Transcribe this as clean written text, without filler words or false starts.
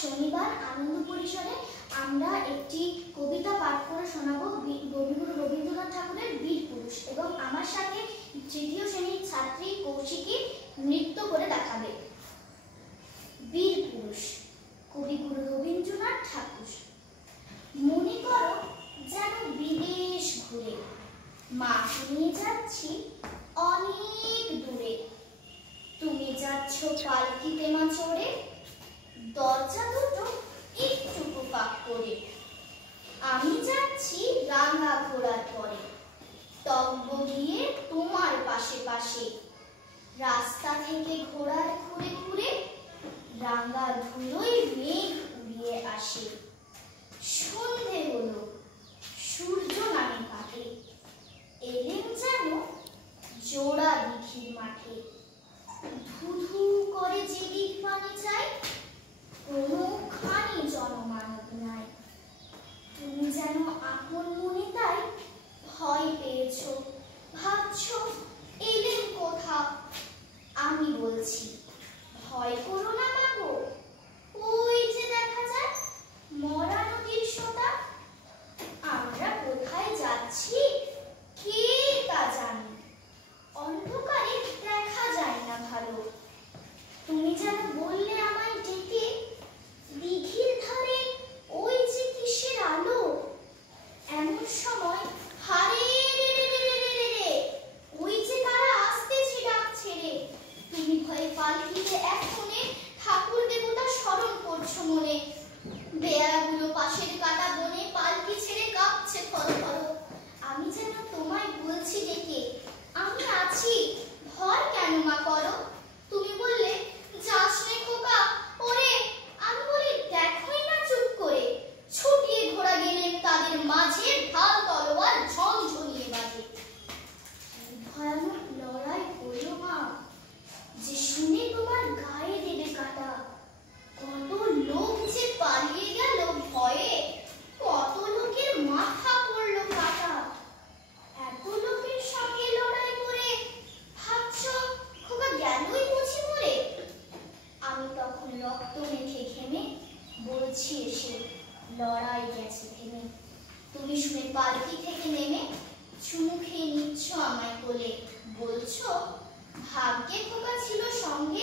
শনিবার আনন্দ পরিসরে আমরা একটি কবিতা পাঠ করে শোনাবো কবিগুরু রবীন্দ্রনাথ ঠাকুরের বীর পুরুষ, এবং আমার সাথে তৃতীয় শ্রেণীর ছাত্রী কৌশিকী নৃত্য করে দেখাবে। বীর পুরুষ, কবিগুরু রবীন্দ্রনাথ ঠাকুর। মনে করো যেন বিদেশ ঘুরে মাকে নিয়ে যাচ্ছি অনেক দূরে। তুমি যাচ্ছ পালকিতে মা চড়ে, দরজা দুটো একটু ফাঁক করে। আমি যাচ্ছি রাঙা ঘোড়ার পরে, তব্য গিয়ে তোমার পাশে পাশে। রাস্তা থেকে ঘোড়ার ঘুরে ঘুরে রাঙা ধুলোয় মেঘ উড়িয়ে আসে। সন্ধে হলো, সূর্য নামে কাটে, এলেন যেন জোড়া দিঘির মাঠে। ধু ধু করে যেদিক পানি চাই, কোনোখানি জনমানব নাই। তুমি যেন আপন মনে তাই ভয় পেয়েছ, ভাবছ এলেন কোথা। আমি বলছি ভয় করো না মাগো, ওই যে দেখা যায় মরা নদীর সোঁতা। আমরা কোথায় যাচ্ছি কে তা জানি, অন্ধকারে দেখা যায় না ভালো। তুমি যেন বললে আমায় ডেকে, দিঘির ধারে ওই যে কিসের আলো। এমন সময় হারে রে রে রে রে রে রে, ওই যে কারা আসতেছে ডাক ছেড়ে। তুমি ভয়ে পালকিতে এক কোণে ঠাকুর দেবতা স্মরণ করছো মনে। বেয়াগুলো পাশের কাটা বনে পালকি ছেড়ে কাঁপছে থর থর। আমি যেন তোমায় বলছি ডেকে, আমি আছি, ভয় কেন মা করো। তুমি বললে যাস রে খোকা, ওরে আমি বলি দেখোই না চুপ করে। ছুটিয়ে ঘোড়া গেলেন তাদের মাঝে, ঢাল তলোয়ার ঝনঝনিয়ে বাজে। ভয়ানক লড়াই হলো মা, যে শুনে তোমার গায়ে দেবে কাটা। কত লোক যে পালিয়ে গেল ভয়ে, কত লোকের মাথা পড়লো কাটা। এত লোকের সঙ্গে লড়াই করে ভাবছ খোকা গেলই বুঝি মরে। আমি তখন রক্ত মেখে ঘেমে বলছি এসে লড়াই গেছে থেমে। তুমি শুনে পালকি থেকে নেমে চুমু খেয়ে নিচ্ছ আমায় কোলে, বলছো ভাগ্যে খোকা ছিল সঙ্গে